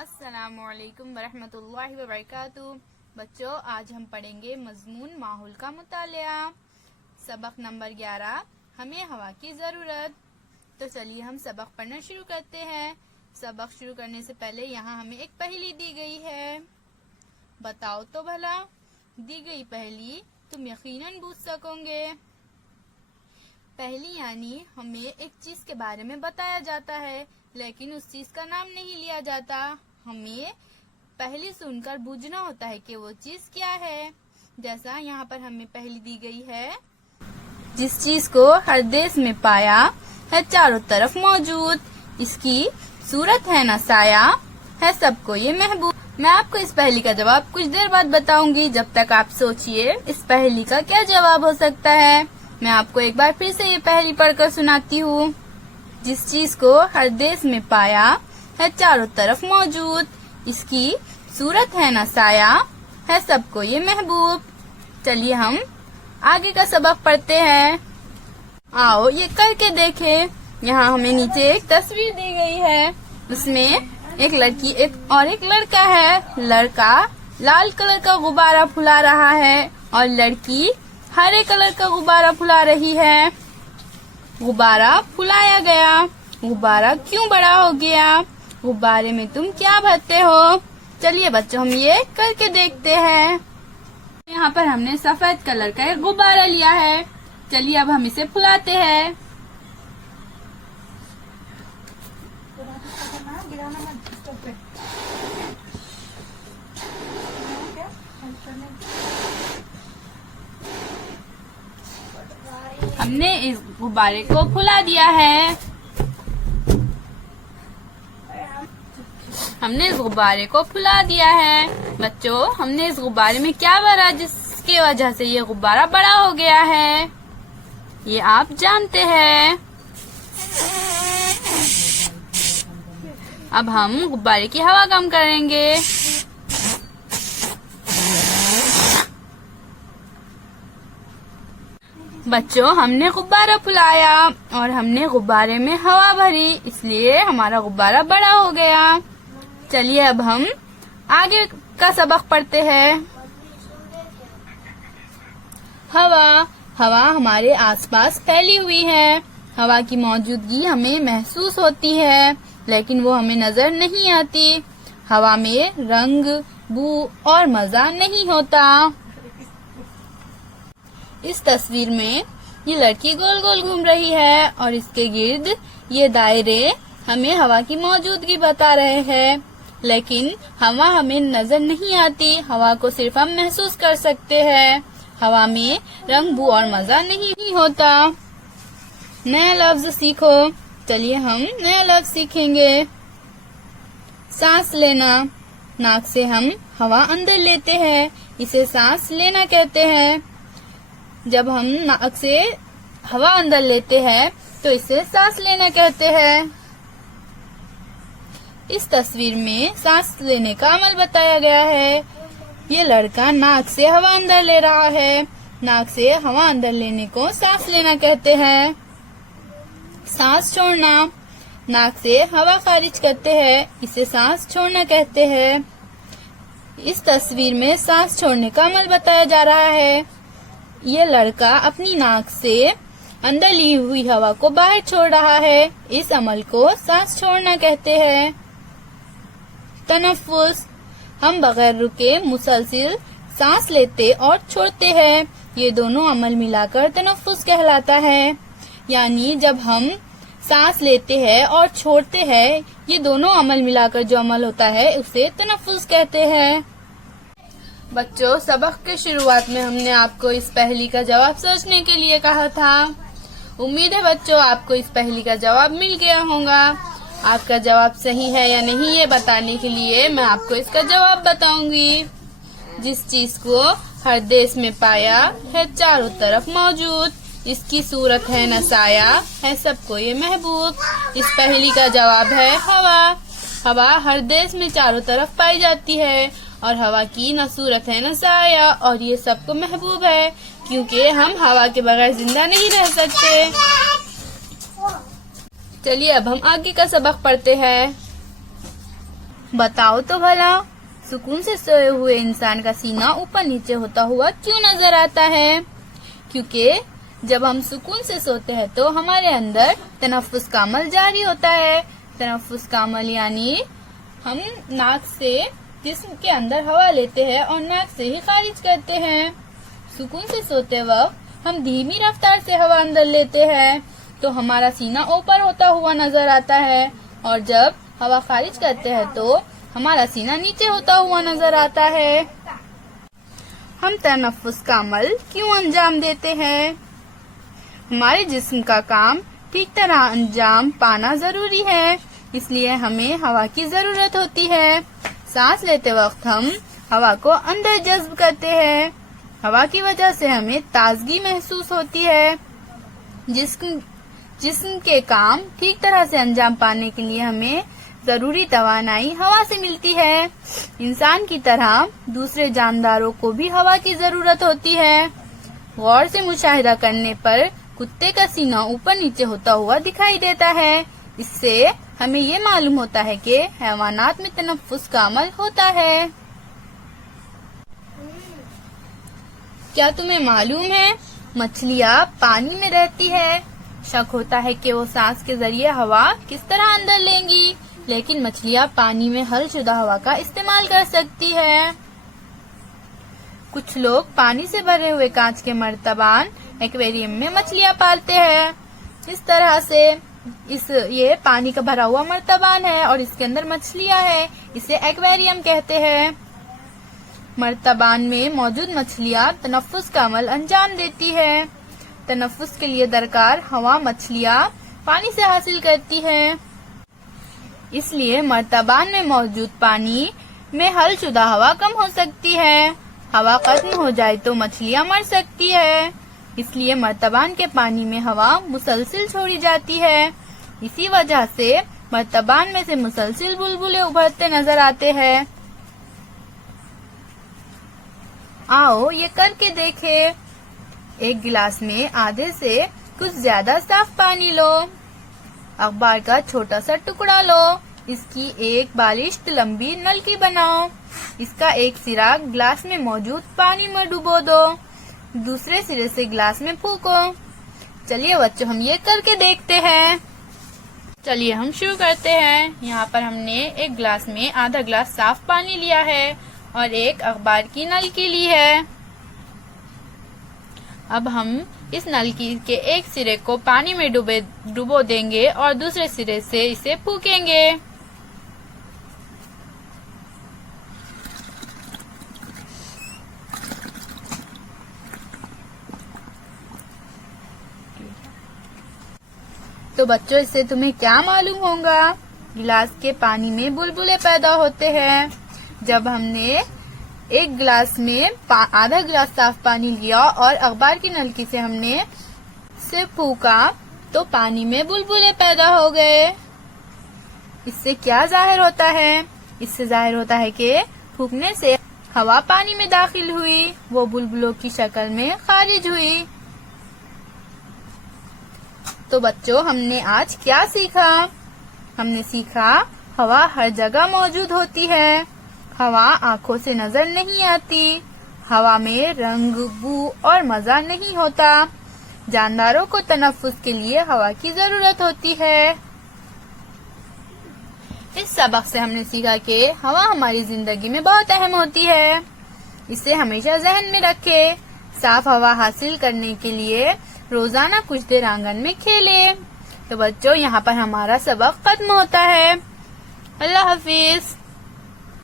अस्सलामुअलैकुम वरहमतुल्लाहि वबरकातुहू। बच्चों, आज हम पढ़ेंगे मजमून माहौल का मुतालिया, सबक नंबर 11, हमें हवा की जरूरत। तो चलिए हम सबक पढ़ना शुरू करते हैं। सबक शुरू करने से पहले यहाँ हमें एक पहेली दी गई है। बताओ तो भला, दी गई पहेली तुम यकीनन बूझ सकोगे। पहेली यानी हमें एक चीज के बारे में बताया जाता है, लेकिन उस चीज का नाम नहीं लिया जाता। हमें पहेली सुनकर बूझना होता है कि वो चीज क्या है। जैसा यहाँ पर हमें पहेली दी गई है, जिस चीज को हर देश में पाया है चारों तरफ मौजूद, इसकी सूरत है न साया, है सबको ये महबूब। मैं आपको इस पहेली का जवाब कुछ देर बाद बताऊंगी। जब तक आप सोचिए इस पहेली का क्या जवाब हो सकता है। मैं आपको एक बार फिर से ये पहेली पढ़कर सुनाती हूँ। जिस चीज को हर देश में पाया है चारों तरफ मौजूद, इसकी सूरत है न साया, है सबको ये महबूब। चलिए हम आगे का सबक पढ़ते हैं। आओ ये करके देखें। यहाँ हमें नीचे एक तस्वीर दी गई है, उसमें एक लड़की और एक लड़का है। लड़का लाल कलर का गुब्बारा फुला रहा है और लड़की हरे कलर का गुब्बारा फुला रही है। गुब्बारा फुलाया गया। गुब्बारा क्यों बड़ा हो गया? गुब्बारे में तुम क्या भरते हो? चलिए बच्चों, हम ये करके देखते हैं। यहाँ पर हमने सफेद कलर का एक गुब्बारा लिया है। चलिए अब हम इसे फुलाते हैं। हमने इस गुब्बारे को फुला दिया है। हमने इस गुब्बारे को फुला दिया है। बच्चों, हमने इस गुब्बारे में क्या भरा जिसकी वजह से ये गुब्बारा बड़ा हो गया है? ये आप जानते हैं। अब हम गुब्बारे की हवा कम करेंगे। बच्चों, हमने गुब्बारा फुलाया और हमने गुब्बारे में हवा भरी, इसलिए हमारा गुब्बारा बड़ा हो गया। चलिए अब हम आगे का सबक पढ़ते हैं। हवा हमारे आसपास फैली हुई है। हवा की मौजूदगी हमें महसूस होती है, लेकिन वो हमें नजर नहीं आती। हवा में रंग, बू और मजा नहीं होता। इस तस्वीर में ये लड़की गोल गोल घूम रही है और इसके गिर्द ये दायरे हमें हवा की मौजूदगी बता रहे हैं, लेकिन हवा हमें नजर नहीं आती। हवा को सिर्फ हम महसूस कर सकते हैं। हवा में रंग, बू और मजा नहीं होता। नया लफ्ज सीखो। चलिए हम नया लफ्ज सीखेंगे। सांस लेना। नाक से हम हवा अंदर लेते हैं, इसे सांस लेना कहते हैं। जब हम नाक से हवा अंदर लेते हैं तो इसे सांस लेना कहते हैं। इस तस्वीर में सांस लेने का अमल बताया गया है। ये लड़का नाक से हवा अंदर ले रहा है। नाक से हवा अंदर लेने को सांस लेना कहते हैं। सांस छोड़ना। नाक से हवा खारिज करते हैं, इसे सांस छोड़ना कहते हैं। इस तस्वीर में सांस छोड़ने का अमल बताया जा रहा है। ये लड़का अपनी नाक से अंदर ली हुई हवा को बाहर छोड़ रहा है, इस अमल को सांस छोड़ना कहते हैं। तनफ्फुस। हम बगैर रुके मुसलसिल सांस लेते और छोड़ते हैं, ये दोनों अमल मिलाकर तनफ्फुस कहलाता है। यानी जब हम सांस लेते हैं और छोड़ते हैं, ये दोनों अमल मिलाकर जो अमल होता है उसे तनफ्फुस कहते हैं। बच्चों, सबक के शुरुआत में हमने आपको इस पहेली का जवाब सोचने के लिए कहा था। उम्मीद है बच्चों आपको इस पहेली का जवाब मिल गया होगा। आपका जवाब सही है या नहीं ये बताने के लिए मैं आपको इसका जवाब बताऊंगी। जिस चीज को हर देश में पाया है चारों तरफ मौजूद, इसकी सूरत है न साया, है सबको ये महबूब। इस पहेली का जवाब है हवा। हवा हर देश में चारों तरफ पाई जाती है और हवा की न सूरत है न साया, और ये सबको महबूब है, क्योंकि हम हवा के बगैर जिंदा नहीं रह सकते। चलिए अब हम आगे का सबक पढ़ते हैं। बताओ तो भला, सुकून से सोए हुए इंसान का सीना ऊपर नीचे होता हुआ क्यों नजर आता है? क्योंकि जब हम सुकून से सोते हैं तो हमारे अंदर तनफ्फुस का अमल जारी होता है। तनफ्फुस का अमल यानी हम नाक से जिस्म के अंदर हवा लेते हैं और नाक से ही खारिज करते हैं। सुकून से सोते वक्त हम धीमी रफ्तार से हवा अंदर लेते हैं तो हमारा सीना ऊपर होता हुआ नजर आता है, और जब हवा खारिज करते हैं तो हमारा सीना नीचे होता हुआ नजर आता है। हम तनफ्फुस का अमल क्यों अंजाम देते हैं? हमारे जिस्म का काम ठीक तरह अंजाम पाना जरूरी है, इसलिए हमें हवा की जरूरत होती है। सांस लेते वक्त हम हवा को अंदर जज्ब करते हैं। हवा की वजह से हमें ताजगी महसूस होती है। जिस्म के काम ठीक तरह से अंजाम पाने के लिए हमें जरूरी तवानाई हवा से मिलती है। इंसान की तरह दूसरे जानदारों को भी हवा की जरूरत होती है। गौर से मुशाहिदा करने पर कुत्ते का सीना ऊपर नीचे होता हुआ दिखाई देता है। इससे हमें ये मालूम होता है कि हैवानात में तनफ्फुस का अमल होता है। क्या तुम्हें मालूम है मछलियाँ पानी में रहती है? शक होता है कि वो सांस के जरिए हवा किस तरह अंदर लेंगी, लेकिन मछलियाँ पानी में हलशुदा हवा का इस्तेमाल कर सकती है। कुछ लोग पानी से भरे हुए कांच के मर्तबान एक्वेरियम में मछलियाँ पालते हैं। इस तरह से ये पानी का भरा हुआ मर्तबान है और इसके अंदर मछलियाँ हैं, इसे एक्वेरियम कहते हैं। मर्तबान में मौजूद मछलियाँ तनफ्फुस का अमल अंजाम देती है। तनफ्फुस के लिए दरकार हवा मछलियाँ पानी से हासिल करती है। इसलिए मर्तबान में मौजूद पानी में हलशुदा हवा कम हो सकती है। हवा खत्म हो जाए तो मछलियाँ मर सकती है। इसलिए मर्तबान के पानी में हवा मुसलसिल छोड़ी जाती है। इसी वजह से मर्तबान में से मुसलसिल बुलबुले उभरते नजर आते हैं। आओ ये करके देखे। एक गिलास में आधे से कुछ ज्यादा साफ पानी लो। अखबार का छोटा सा टुकड़ा लो। इसकी एक बालिश्त लंबी नलकी बनाओ। इसका एक सिरा गिलास में मौजूद पानी में डुबो दो। दूसरे सिरे से गिलास में फूको। चलिए बच्चों हम ये करके देखते हैं। चलिए हम शुरू करते हैं। यहाँ पर हमने एक गिलास में आधा गिलास साफ पानी लिया है और एक अखबार की नलकी ली है। अब हम इस नलकी के एक सिरे को पानी में डुबो देंगे और दूसरे सिरे से इसे फूकेंगे। तो बच्चों इससे तुम्हें क्या मालूम होगा? गिलास के पानी में बुलबुले पैदा होते हैं। जब हमने एक गिलास में आधा गिलास साफ पानी लिया और अखबार की नलकी से हमने से फूका तो पानी में बुलबुले पैदा हो गए। इससे क्या जाहिर होता है? इससे जाहिर होता है कि फूकने से हवा पानी में दाखिल हुई, वो बुलबुलों की शक्ल में खारिज हुई। तो बच्चों हमने आज क्या सीखा? हमने सीखा हवा हर जगह मौजूद होती है। हवा आंखों से नजर नहीं आती। हवा में रंग, बू और मजा नहीं होता। जानदारों को तनफ्फुस के लिए हवा की जरूरत होती है। इस सबक से हमने सीखा कि हवा हमारी जिंदगी में बहुत अहम होती है। इसे हमेशा जहन में रखें। साफ हवा हासिल करने के लिए रोजाना कुछ देर आंगन में खेलें। तो बच्चों यहाँ पर हमारा सबक खत्म होता है। अल्लाह हाफिज।